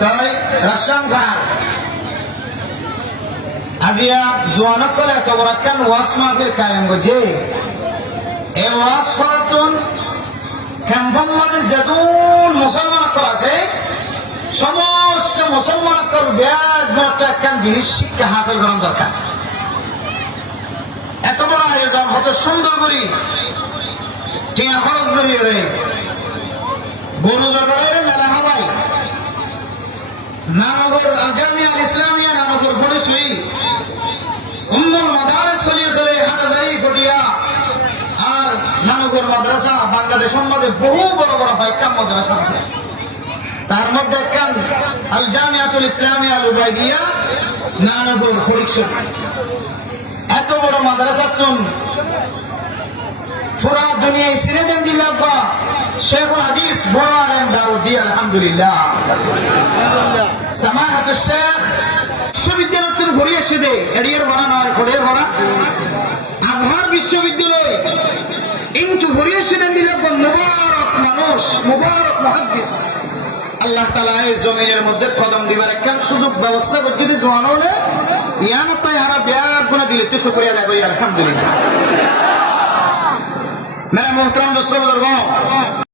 তাই রাশাম খান আজিয়া জোয়ানক করে এত বড় কেন ওয়াস মাহফিল কায়েম করছে এই ওয়াস করাতুন কেমন মানে যেদুন মুসলমান আছে সমস্ত মুসলমান ব্যাগ মতো একখান জিনিস শিক্ষা হাসিল করার দরকার। এত বড় আয়োজন হত সুন্দর করি টিয়া খরচ করি রে গরু জগরের মেলা হবাই নানগর জামিয়া ইসলামিয়া নানগর ফটিশুই উম্মুল মাদারিস চলিয়ে চলে হাটাজারি ফটিয়া আর নানগর মাদ্রাসা বাংলাদেশের মধ্যে বহু বড় বড় কয়েকটা মাদ্রাসা আছে। তার মধ্যে একখান আল জামিয়াতুল ইসলামিয়া আল উবাইদিয়া নানগর ফটিকশুই এত বড় মাদ্রাসা তুন পুরা দুনিয়ায় সিনে দেন দিলাম বা শেখুল হাদিস বড় আলেম দাউদি আলহামদুলিল্লাহ সামাহাতুল শেখ বিশ্ববিদ্যালয় ভরে এসে দে এরিয়ার ভরা নয় ঘরের ভরা আজহার বিশ্ববিদ্যালয় কিন্তু ভরে এসে দেন দিলাম মুবারক মানুষ মুবারক মুহাদ্দিস আল্লাহ তাআলা এই জমিনের মধ্যে কদম দিবার একখান সুযোগ ব্যবস্থা করতে যদি জোয়ান হলে ইয়ানা তাই হারা ব্যাগ গুণা দিলে তো শুকরিয়া আদায় করি আলহামদুলিল্লাহ। मेरे मोहतरम दोस्तों बुजुर्गों